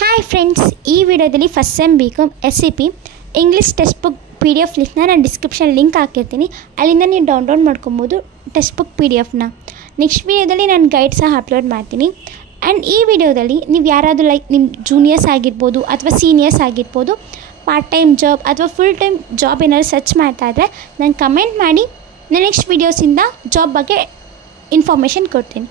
Hi friends, ಈ ವಿಡಿಯೋದಲ್ಲಿ first sem BCom SCP English text book PDF ಲಿಂಕ್ನ ನಾನು ಡಿಸ್ಕ್ರಿಪ್ಷನ್ ಲಿಂಕ್ ಹಾಕಿರ್ತೀನಿ. ಅಲ್ಲಿಂದ ನೀವು ಡೌನ್ಲೋಡ್ ಮಾಡ್ಕೊಬೋದು ಟೆಕ್ಸ್ಟ್ ಬುಕ್ PDFನ. ನೆಕ್ಸ್ಟ್ ವಿಡಿಯೋದಲ್ಲಿ ನಾನು ಗೈಡ್ ಸಹ ಅಪ್ಲೋಡ್ ಮಾಡ್ತೀನಿ. ಆ್ಯಂಡ್ ಈ ವಿಡಿಯೋದಲ್ಲಿ ನೀವು ಯಾರಾದರೂ ನಿಮ್ಮ ಜೂನಿಯರ್ಸ್ ಆಗಿರ್ಬೋದು ಅಥವಾ ಸೀನಿಯರ್ಸ್ ಆಗಿರ್ಬೋದು, ಪಾರ್ಟ್ ಟೈಮ್ ಜಾಬ್ ಅಥವಾ ಫುಲ್ ಟೈಮ್ ಜಾಬ್ ಏನಾದರೂ ಸರ್ಚ್ ಮಾಡ್ತಾಯಿದ್ರೆ ನಂಗೆ ಕಮೆಂಟ್ ಮಾಡಿ. ನಾನು ನೆಕ್ಸ್ಟ್ ವೀಡಿಯೋಸಿಂದ ಜಾಬ್ ಬಗ್ಗೆ ಇನ್ಫಾರ್ಮೇಷನ್ ಕೊಡ್ತೀನಿ.